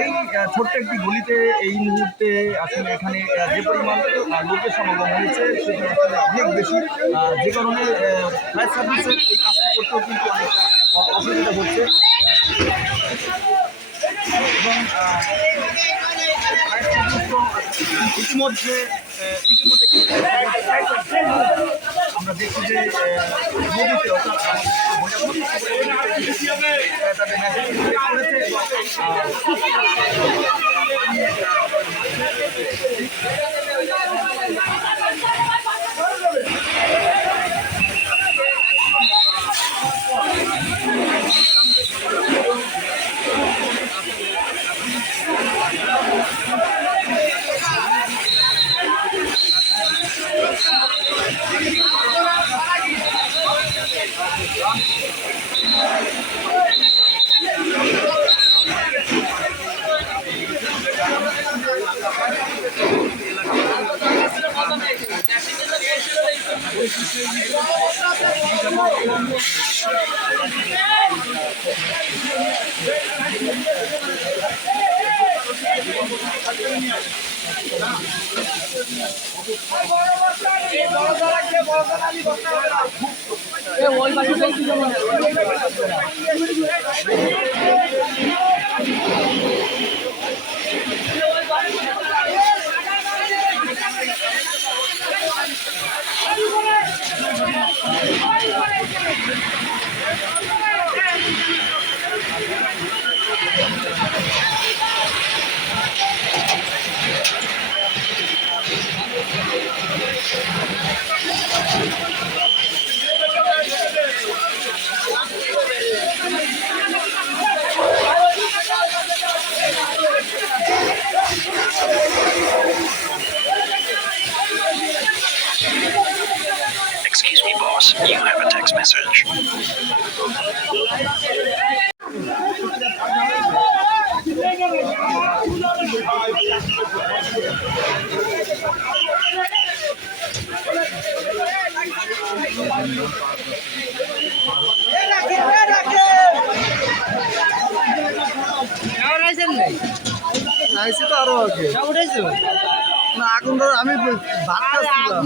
এই ছোট্ট একটি গলিতে এই মুহূর্তে আসলে এখানে যে পরিমাণ লোকের সমাগম হয়েছে, সেটা আসলে অনেক বেশি। যে কারণে ফায়ার সার্ভিসের এই কাজটি করতেও কিন্তু অনেকটা অসুবিধা হচ্ছে। এবং ইতিমধ্যে ইতিমধ্যে আমরা দেখছি যে নদীতে অর্থাৎ তাদের এবং আহ, Excuse me, boss. You have a text message. আইসি তো আরো আগে না আগুন ধর আমি ভাত খাচ্ছিলাম।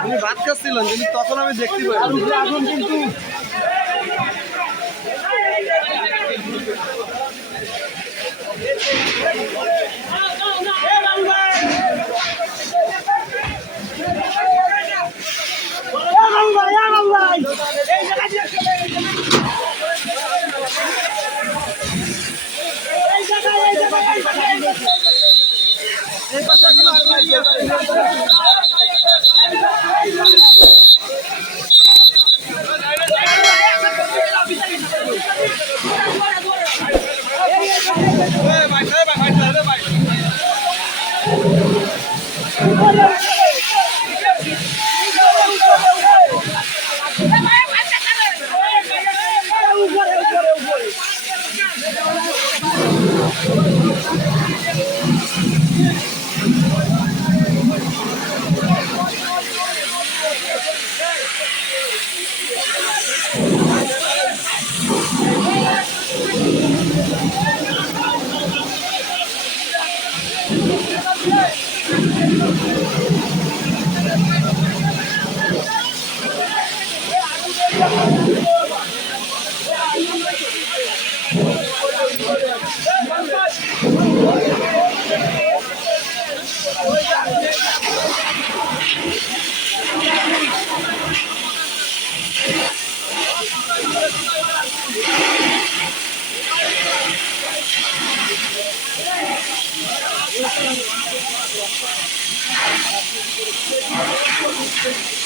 আমি ভাত খাচ্ছিলাম, কিন্তু তখন আমি দেখতে পাই আগুন কিন্তু Thank you.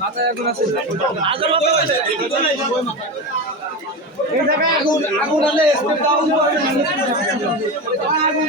মাথায় আগুন আছে এই জায়গায় আগুন আগুন আলে স্টেপ ডাউন করে। আগুন।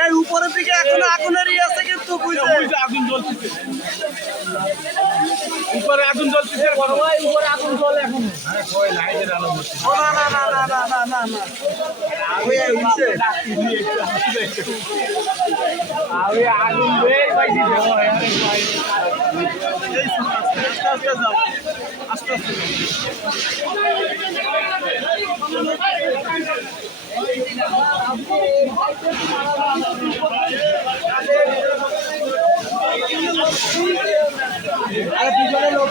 এই উপরের দিকে এখনও আগুনেরই আছে কিন্তু আগুন জ্বলছে উপরে আগুন জ্বলছে উপরে আগুন জ্বলে এখন আরে কই লাইটের আলো না না না না না না না না আগুন আস্তে আস্তে যাও আস্তে আস্তে। আরে পিছনে লোক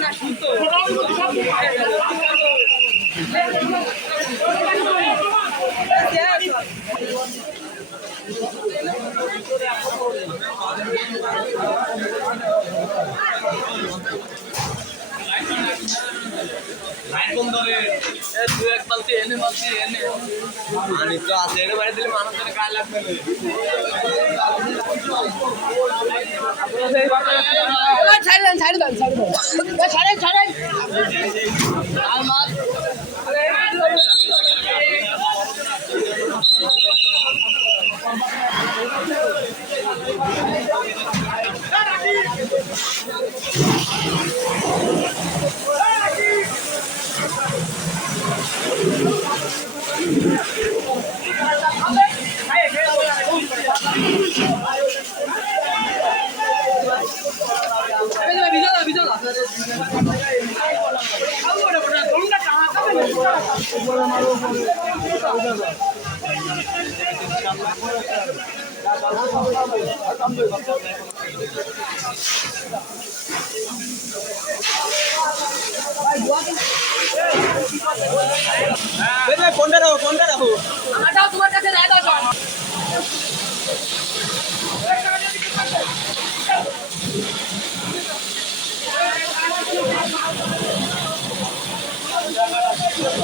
না সুতো কোন ধরে দু এক বালতি এনে বালতি এনে। পানি তো আছে এনে বাড়ি দিলে মানুষের গায়ে লাগবে ছাড়েন ছাড়েন ছাড়েন। ছাড়েন ছাড়েন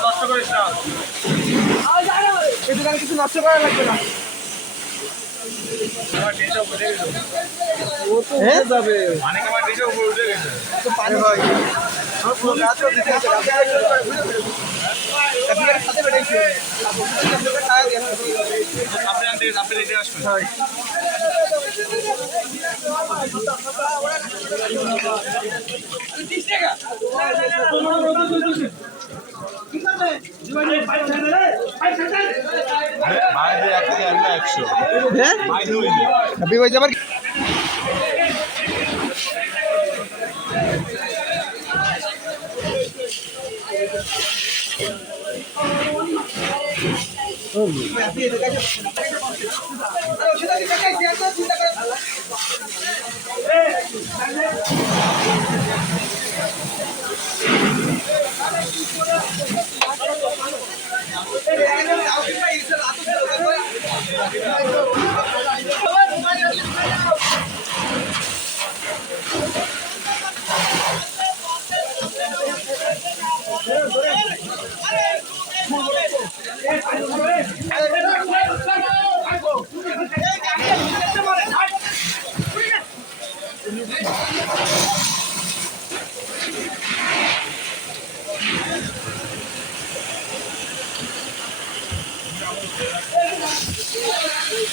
স্রোত এতে তাহলে কিছু নষ্ট করা লাগবে না ও তো উঠে যাবে হয় হয় হ্যাঁ বিবাহ যাবার 对的该去报警了该报警了是的我觉得你们该提高警惕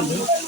বন্ধু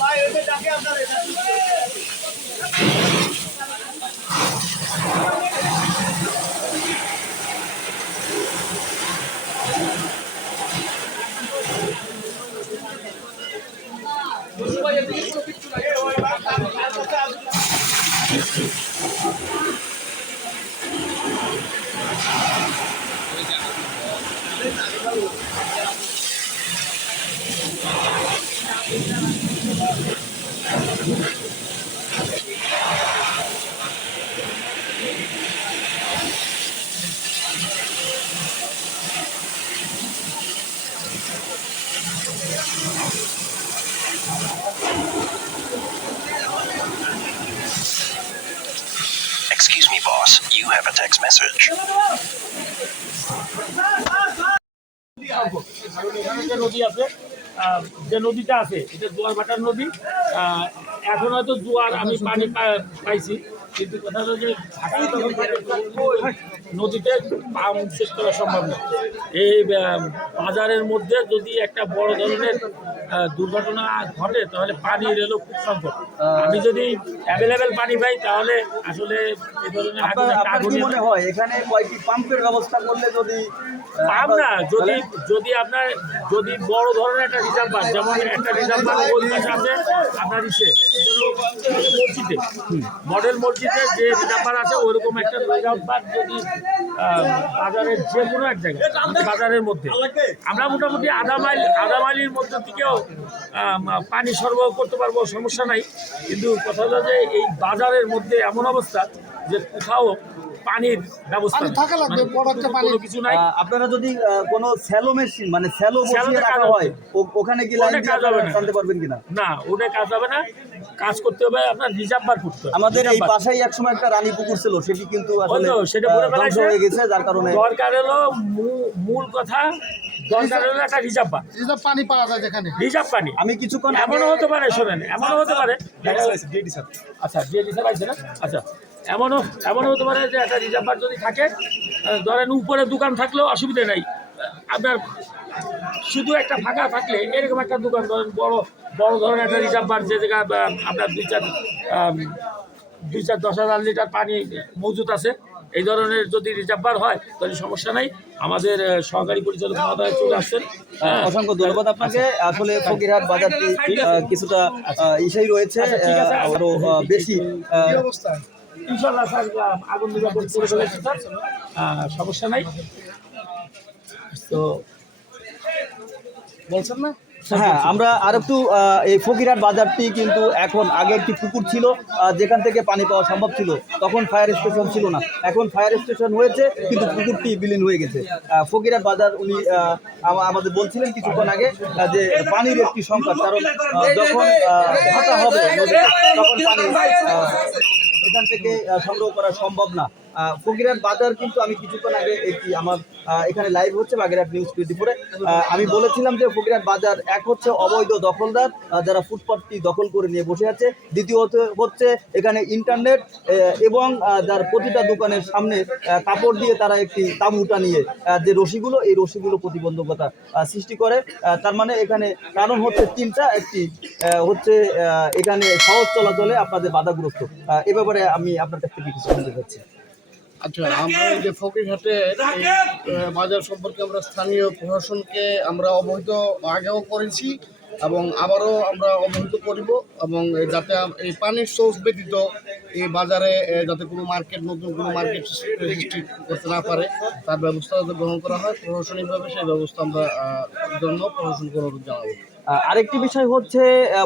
ভাই ওকে ডাকে আপনার text message. যে নদীটা আছে, এটা জোয়ার ভাটার নদী এখন হয়তো জোয়ার আমি পানি পাইছি, কিন্তু কথা হলো যে নদীতে পাম্প শেষ করা সম্ভব না। এই বাজারের মধ্যে যদি একটা বড় ধরনের দুর্ঘটনা ঘটে তাহলে পানি এলো খুব সংকট আমি যদি অ্যাভেলেবেল পানি পাই তাহলে আসলে এ ধরনের মনে হয় এখানে কয়েকটি পাম্পের ব্যবস্থা করলে যদি পাব না যদি যদি আপনার যদি বড় ধরনের একটা রিজার্ভ বার যেমন একটা রিজার্ভ বার ওই পাশে আছে আপনার ইসে মসজিদে। মডেল মসজিদে যে রিজার্ভ আছে ওইরকম একটা রিজার্ভ বার যদি বাজারের যে কোনো এক জায়গায় বাজারের মধ্যে। আমরা মোটামুটি আধা মাইল আধা মাইলের মধ্যে থেকেও পানি সরবরাহ করতে পারব সমস্যা নাই। কিন্তু কথা হলো যে এই বাজারের মধ্যে এমন অবস্থা যে কোথাও পানির ব্যবস্থা। মানে কোনো কিছু নাই। আপনারা যদি কোনো স্যালো মেশিন মানে স্যালো বসিয়ে স্যালোতে রাখা হয় ওখানে কি লাইন দিয়ে কাজ হবে না। পারবেন কিনা? না ওটা কাজ হবে না। কাজ করতে হবে আপনার রিজার্ভ বার করতে হবে। আমাদের এই। পাশেই একসময় একটা রানী পুকুর ছিল সেটি কিন্তু আসলে সেটা পুরো ধ্বংস হয়ে গেছে যার কারণে দরকার হলো মূল কথা দরকার হলো একটা রিজার্ভ বার। রিজার্ভ পানি পাওয়া যায় যেখানে। রিজার্ভ পানি। আমি কিছুক্ষণ এমনও হতে পারে শোনেন এমনও হতে পারে। আচ্ছা ডিএডি স্যার। আছে না আচ্ছা এমনও এমনও হতে পারে যে একটা রিজার্ভ বার যদি থাকে ধরেন উপরে দোকান থাকলেও অসুবিধা নাই। আপনার শুধু একটা ফাঁকা থাকলে এরকম একটা দোকান ধরেন বড় বড় ধরনের একটা রিজার্ভ বার যে জায়গায় আপনার দুই চার দুই চার দশ হাজার লিটার পানি মজুত আছে এই ধরনের যদি রিজার্ভ বার হয় তাহলে সমস্যা নাই। আমাদের সহকারী পরিচালক মহোদয় চলে আসছেন। হ্যাঁ। অসংখ্য ধন্যবাদ আপনাকে। আসলে ফকিরহাট বাজারটি আহ, কিছুটা আহ, ইসেই রয়েছে আচ্ছা, আরও বেশি ইনশাল্লাহ স্যার আগুন নিরাপদ করে ফেলেছি স্যার। সমস্যা নাই। তো বলছেন না? হ্যাঁ আমরা আর একটু এই ফকিরহাট বাজারটি কিন্তু এখন আগে একটি পুকুর ছিল যেখান থেকে পানি পাওয়া সম্ভব ছিল। তখন ফায়ার স্টেশন ছিল না। এখন ফায়ার স্টেশন হয়েছে কিন্তু পুকুরটি বিলীন হয়ে গেছে। ফকিরহাট বাজার উনি আমাদের বলছিলেন কিছুক্ষণ আগে যে পানির একটি সংকট কারণ যখন ভাটা হবে তখন পানি এখান থেকে সংগ্রহ করা সম্ভব না। ফকিরহাট বাজার কিন্তু আমি কিছুক্ষণ আগে একটি আমার এখানে লাইভ হচ্ছে বাগেরহাট নিউজ টোয়েন্টি ফোরে আমি বলেছিলাম যে ফকিরহাট বাজার এক হচ্ছে অবৈধ দখলদার যারা ফুটপাথটি দখল করে নিয়ে বসে আছে। দ্বিতীয়ত হচ্ছে এখানে ইন্টারনেট এবং যার প্রতিটা দোকানের সামনে কাপড় দিয়ে তারা একটি তাঁবুটা নিয়ে যে রশিগুলো, এই রশিগুলো প্রতিবন্ধকতা সৃষ্টি করে। তার মানে এখানে কারণ হচ্ছে তিনটা, একটি হচ্ছে এখানে সহজ চলাচলে আপনাদের বাধাগ্রস্ত। এ ব্যাপারে আমি আপনার কাছ থেকে কিছু শুনতে চাচ্ছি। আচ্ছা আমরা এই যে ফকিরহাটে এই, বাজার সম্পর্কে আমরা স্থানীয় প্রশাসনকে আমরা অবহিত আগেও করেছি এবং আবারও আমরা অবহিত করিব এবং যাতে এই পানির সোর্স ব্যতীত এই বাজারে যাতে কোনো মার্কেট নতুন কোনো মার্কেট সৃষ্টি করতে না পারে তার ব্যবস্থা যাতে গ্রহণ করা হয় প্রশাসনিকভাবে সেই ব্যবস্থা আমরা জন্য প্রশাসনকে অনুরোধ জানাব। আরেকটি বিষয় হচ্ছে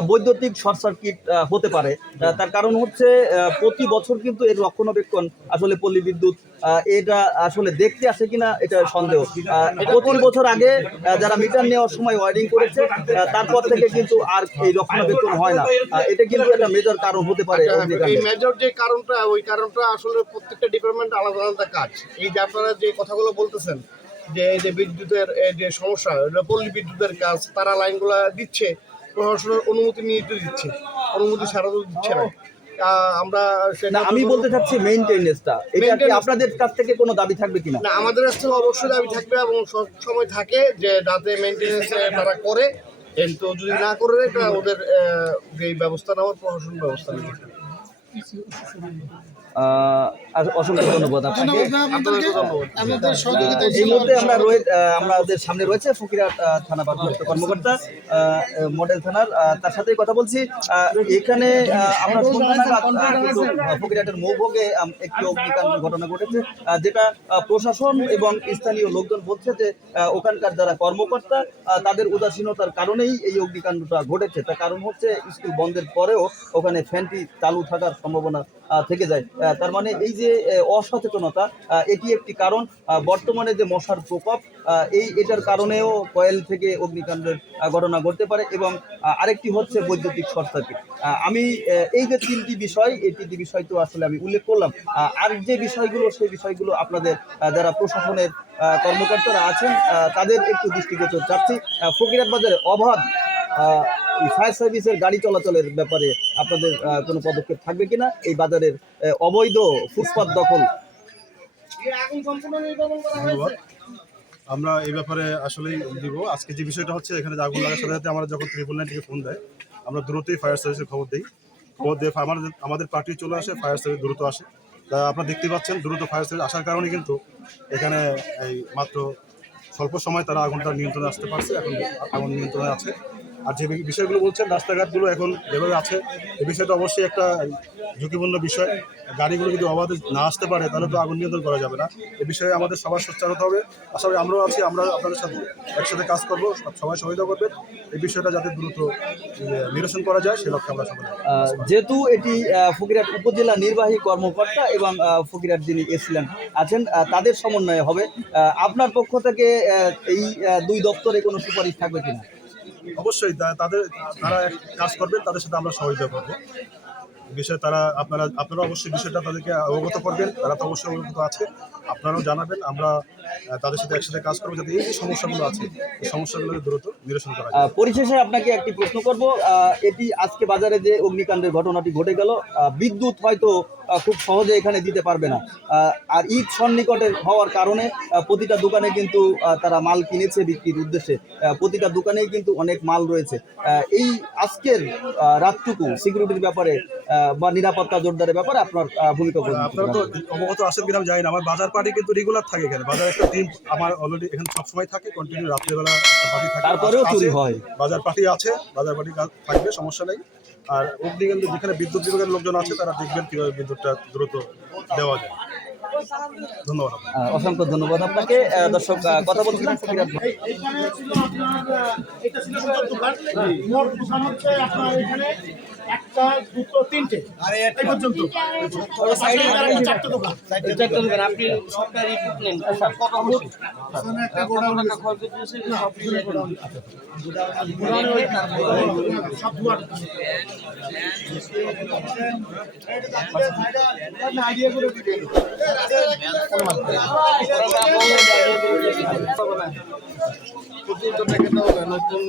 বৈদ্যুতিক শর্ট সার্কিট হতে পারে। তার কারণ হচ্ছে প্রতি বছর কিন্তু এর রক্ষণাবেক্ষণ আসলে পল্লী বিদ্যুৎ এটা আসলে দেখতে আসে কিনা এটা সন্দেহ। প্রতি বছর আগে যারা মিটার নেওয়ার সময় ওয়ারিং করেছে তারপর থেকে কিন্তু আর এই রক্ষণাবেক্ষণ হয় না। এটা কিন্তু একটা মেজর কারণ হতে পারে আচ্ছা, এই মেজর যে কারণটা ওই কারণটা আসলে প্রত্যেকটা ডিপার্টমেন্ট আলাদা আলাদা কাজ। এই যে আপনারা যে কথাগুলো বলতেছেন যে এই যে বিদ্যুতের এই যে সমস্যা এটা পল্লী বিদ্যুতের কাজ তারা লাইনগুলো দিচ্ছে প্রশাসনের অনুমতি নিয়ে তো দিচ্ছে অনুমতি ছাড়া তো দিচ্ছে না। আমরা সেটা আমি বলতে চাচ্ছি মেইনটেনেন্সটা এটা কি আপনাদের কাছ থেকে কোনো দাবি থাকবে কিনা? না আমাদের কাছে অবশ্যই দাবি থাকবে এবং সব সময় থাকে যে যাতে তারা করে কিন্তু যদি না করে এটা ওদের আহ, যে ব্যবস্থা নেওয়ার প্রশাসন ব্যবস্থা নেবে। অসংখ্য ধন্যবাদ আপনাকে। এই মুহূর্তে আমরা রয়ে আমাদের সামনে রয়েছে আহ, থানা ভারপ্রাপ্ত কর্মকর্তা মডেল থানার তার সাথেই কথা বলছি। এখানে আমরা ফকিরহাটের মৌভোগে একটি অগ্নিকাণ্ড ঘটনা ঘটেছে যেটা প্রশাসন এবং স্থানীয় লোকজন বলছে যে আহ, ওখানকার যারা কর্মকর্তা তাদের উদাসীনতার কারণেই এই অগ্নিকাণ্ডটা ঘটেছে। তার কারণ হচ্ছে স্কুল বন্ধের পরেও ওখানে ফ্যানটি চালু থাকার সম্ভাবনা থেকে যায়। তার মানে এই যে অসচেতনতা এটি একটি কারণ। বর্তমানে যে মশার প্রকোপ এই, এটার কারণেও কয়েল থেকে অগ্নিকাণ্ডের ঘটনা ঘটতে পারে এবং আরেকটি হচ্ছে বৈদ্যুতিক শর্ট আমি এই যে তিনটি বিষয়, এই তিনটি বিষয় তো আসলে আমি উল্লেখ করলাম। আর যে বিষয়গুলো, সেই বিষয়গুলো আপনাদের যারা প্রশাসনের কর্মকর্তারা আছেন তাদের একটু দৃষ্টিগোচর চাচ্ছি। ফকিরাত বাজারে অবাধ ফায়ার সার্ভিসের গাড়ি চলাচলের ব্যাপারে আপনাদের কোনো পদক্ষেপ থাকবে কিনা? এই বাজারের অবৈধ ফুটপাত দখল। আমরা এই ব্যাপারে আসলেই দিব। আজকে যে বিষয়টা হচ্ছে, এখানে আগুন লাগার সাথে সাথে আমরা যখন ত্রিপল নাইন থেকে ফোন দেয়, আমরা দ্রুতই ফায়ার সার্ভিসের খবর দিই। খবর দিয়ে আমাদের আমাদের পার্টি চলে আসে ফায়ার সার্ভিস দ্রুত আসে। তা আপনারা দেখতে পাচ্ছেন, দ্রুত ফায়ার সার্ভিস আসার কারণে কিন্তু এখানে এই মাত্র স্বল্প সময় তারা আগুনটা নিয়ন্ত্রণে আসতে পারছে। এখন আগুন নিয়ন্ত্রণে আছে। আর যে বিষয়গুলো বলছেন, রাস্তাঘাটগুলো এখন যেভাবে আছে এই বিষয়টা অবশ্যই একটা ঝুঁকিপূর্ণ বিষয়। গাড়িগুলো যদি অবাধে না আসতে পারে, তাহলে তো আগুন নিয়ন্ত্রণ করা যাবে না। এ বিষয়ে আমাদের সবার সোচ্চার হতে হবে আসলে আমরাও আছি, আমরা আপনাদের সাথে একসাথে কাজ করব, সব- সবাই সহযোগিতা করবেন। এই বিষয়টা যাতে দ্রুত নিরসন করা যায়, সে লক্ষ্যে আমরা সকলে যেহেতু এটি ফকিরহাট উপজেলা নির্বাহী কর্মকর্তা এবং ফকিরহাট যিনি এসছিলেন, আছেন তাদের সমন্বয়ে হবে। আপনার পক্ষ থেকে এই দুই দপ্তরে কোনো সুপারিশ থাকবে কিনা? অবশ্যই তাদের তারা কাজ করবেন, তাদের সাথে আমরা সহযোগিতা করব। বিষয়ে তারা আপনারা আপনারা অবশ্যই বিষয়টা তাদেরকে অবগত করবেন, তারা তো অবশ্যই অবগত আছে। আপনারাও জানাবেন, আমরা তাদের সাথে একসাথে কাজ করব যাতে এই যে সমস্যাগুলো আছে, এই সমস্যাগুলো দ্রুত নিরসন করা যায়। পরিশেষে আপনাকে একটি প্রশ্ন করব। এটি আজকে বাজারে যে অগ্নিকাণ্ডের ঘটনাটি ঘটে গেল বিদ্যুৎ হয়তো খুব সহজে এখানে দিতে পারবে না। আর ঈদ সন্নিকটে হওয়ার কারণে প্রতিটা দোকানে কিন্তু তারা মাল কিনেছে বিক্রির উদ্দেশ্যে। প্রতিটা দোকানেই কিন্তু অনেক মাল রয়েছে। এই আজকের রাতটুকু সিকিউরিটির ব্যাপারে বা নিরাপত্তা জোরদারের ব্যাপারে আপনার ভূমিকা। আপনারা তো অবগত আসেন কিনা আমি জানি না। আমার বাজার পার্টি কিন্তু রেগুলার থাকে এখানে। বাজার একটা টিম আমার অলরেডি এখানে সবসময় থাকে কন্টিনিউ রাত্রেবেলা পার্টি থাকে। তারপরেও চুরি হয়। বাজার পার্টি আছে বাজার পার্টি থাকবে সমস্যা নেই। আর অগ্নিকাণ্ড যেখানে বিদ্যুৎ বিভাগের লোকজন আছে তারা দেখবেন কীভাবে বিদ্যুৎটা দ্রুত দেওয়া যায়। ধন্যবাদ অসংখ্য ধন্যবাদ আপনাকে। দর্শক কথা বলছিলাম ফকিরাত এইখানে ছিল আপনার আহ, এটা ছিল দুটোর দোকান। মোট দোকান। হচ্ছে? আপনার এখানে একটা দুটো তিনটে এই পর্যন্ত সাইডে একটা চারটে দোকান সব দুয়ার। আইডিয়া করে দিবেন দেওয়া নতুন